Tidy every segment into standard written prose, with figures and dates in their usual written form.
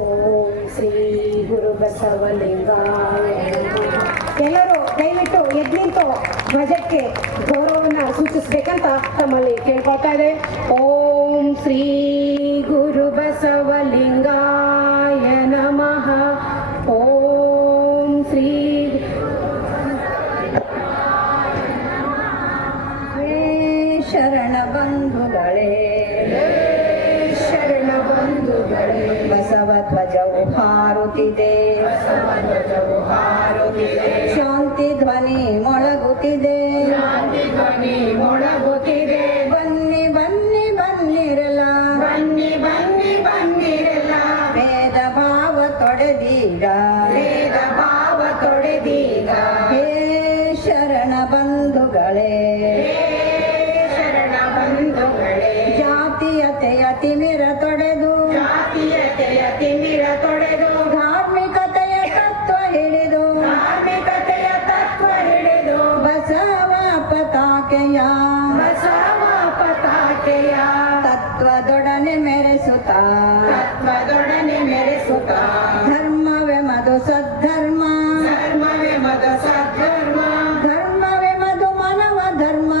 ಓಂ ಶ್ರೀ ಗುರು ಬಸವಲಿಂಗಾಯ ನಮಃ. ಎಲ್ಲರೂ ದಯವಿಟ್ಟು ಎದ್ನಿಂತು ಧ್ವಜಕ್ಕೆ ಗೌರವವನ್ನು ಸೂಚಿಸಬೇಕಂತ ತಮ್ಮಲ್ಲಿ ಕೇಳ್ಕೊಳ್ತಾ ಇದೆ. ಓಂ ಶ್ರೀ ಗುರು ಬಸವಲಿಂಗಾಯ ನಮಃ. ಓಂ ಶ್ರೀ ಶರಣ ಬಂಧುಗಳೇ, ಶರಣ ಬಂಧುಗಳೇ, ಬಸವ ಧ್ವಜವು ಹಾರುತ್ತಿದೆ, ಶಾಂತಿ ಧ್ವನಿ ಮೊಳಗುತ್ತಿದೆ, ಬನ್ನಿ ಬನ್ನಿ ಬನ್ನಿರಲ್ಲ, ಭೇದ ಭಾವ ತೊಡೆದೀಗ, ಹೇ ಶರಣ ಬಂಧುಗಳೇ, ಜಾತೀಯತೆಯ ತಿಮಿರ ತೊಡೆದು, ಧಾರ್ಮಿಕತೆಯ ತತ್ವ ಹಿಡಿದು, ಬಸವ ಪತಾಕೆಯ ತತ್ವದೊಡನೆ ಮೆರೆಸುತ್ತಾ, ಧರ್ಮವೇ ಮಧು ಸದ್ಧರ್ಮ, ಧರ್ಮವೇ ಮಧು ಮಾನವ ಧರ್ಮ,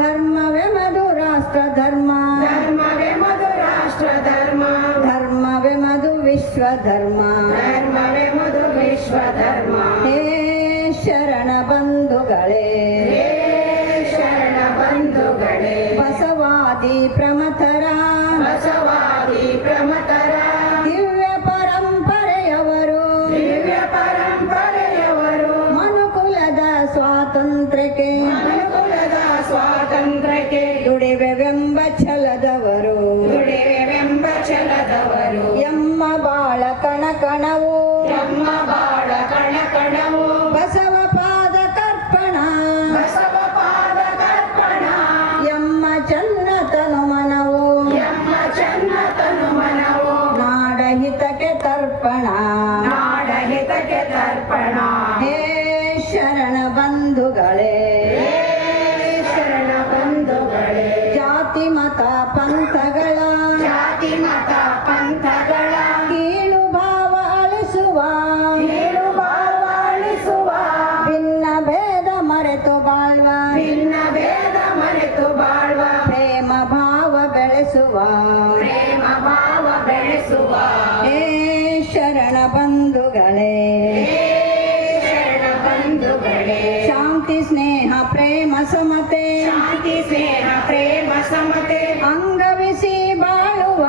ಧರ್ಮವೇ ಮಧು ರಾಷ್ಟ್ರ ಧರ್ಮ, ಧರ್ಮವೇ ಮಧು ವಿಶ್ವ ಧರ್ಮ, ಹೇ ಶರಣ ಬಂಧುಗಳೇ, ಬಸವಾದಿ ಪ್ರಮಥರ ದಿವ್ಯ ಪರಂಪರೆಯವರು, ಮನುಕುಲದ ಸ್ವಾತಂತ್ರ್ಯಕ್ಕೆ ದುಡಿವೆವೆಂಬ ಛಲದವರು, ಎಮ್ಮ ಬಾಳ ಕಣಕಣವು, ಬಸವ ಪಾದ ಕರ್ಪಣ, ಎಮ್ಮ ಚನ್ನತನು ಮನವು, ನಾಡಹಿತಕ್ಕೆ ತರ್ಪಣ, ಹೇ ಶರಣ ಬಂಧುಗಳೇ, ಜಾತಿ ಮತ ಪಂಥಗಳ ಕೀಳು ಭಾವ ಅಳಿಸುವ, ಭಿನ್ನ ಭೇದ ಮರೆತು ಬಾಳ್ವ, ಪ್ರೇಮ ಭಾವ ಬೆಳೆಸುವ, ಹೇ ಶರಣ ಬಂಧುಗಳೇ, ಶಾಂತಿ ಸ್ನೇಹ ಪ್ರೇಮ ಸಮತೆ, ಅಂಗವಿಸಿ ಬಾಳುವ,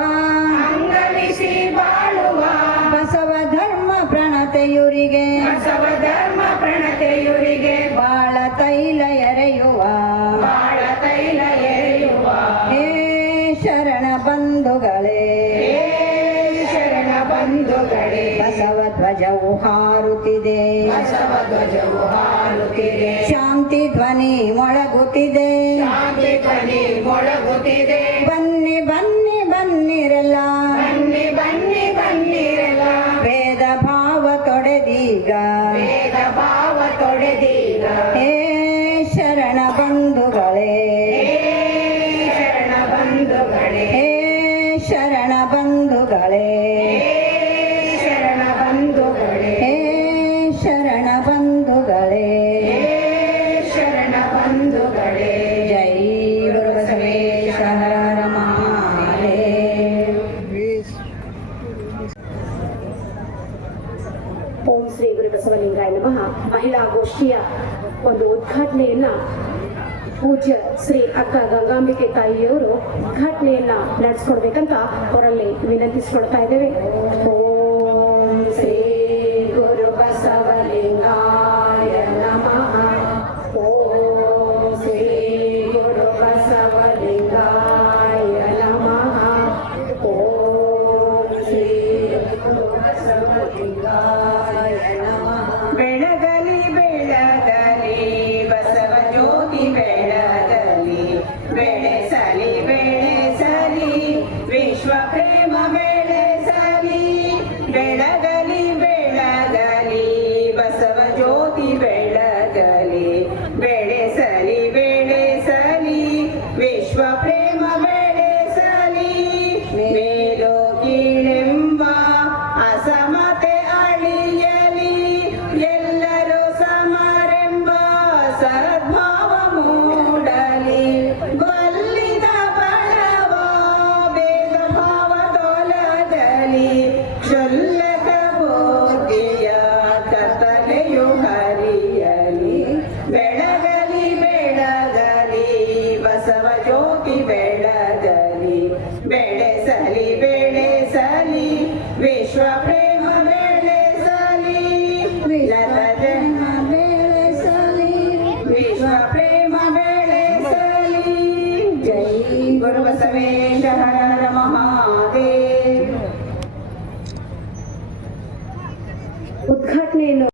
ಬಸವ ಧರ್ಮ ಪ್ರಣತೆಯುರಿಗೆ, ಬಾಳ ತೈಲ ಎರೆಯುವ, ಹೇ ಶರಣ ಬಂಧುಗಳೇ, ಬಸವ ಧ್ವಜವು ಹಾರುತ್ತಿದೆ, ಶಾಂತಿ ಧ್ವನಿ ಮೊಳಗುತ್ತಿದೆ, ಬನ್ನಿ ಬನ್ನಿ ಬನ್ನಿರಲ್ಲ, ಭೇದ ಭಾವ ತೊಡೆದೀಗ, ಹೇ ಶರಣ ಬಂಧುಗಳೇ, ಹೇ ಶರಣ ಬಂಧುಗಳೇ, ಹೇ ಶರಣ ಬಂಧುಗಳೇ, ಜೈ ಗುರು ಬಸವೇಶ ಹರ ಹರ ಮಹಾದೇವ. ಓಂ ಶ್ರೀ ಗುರು ಬಸವಲಿಂಗಾಯ ನಮಃ. ಮಹಿಳಾ ಗೋಷ್ಠಿಯ ಒಂದು ಉದ್ಘಾಟನೆಯನ್ನ ಪೂಜ್ಯ ಶ್ರೀ ಅಕ್ಕ ಗಂಗಾಂಬಿಕೆ ತಾಯಿಯವರು ಉದ್ಘಾಟನೆಯನ್ನ ನಡೆಸ್ಕೊಡ್ಬೇಕಂತ ಅವರಲ್ಲಿ ವಿನಂತಿಸಿಕೊಳ್ತಾ ಇದ್ದೇವೆ. ಓಂ ಶ್ರೀ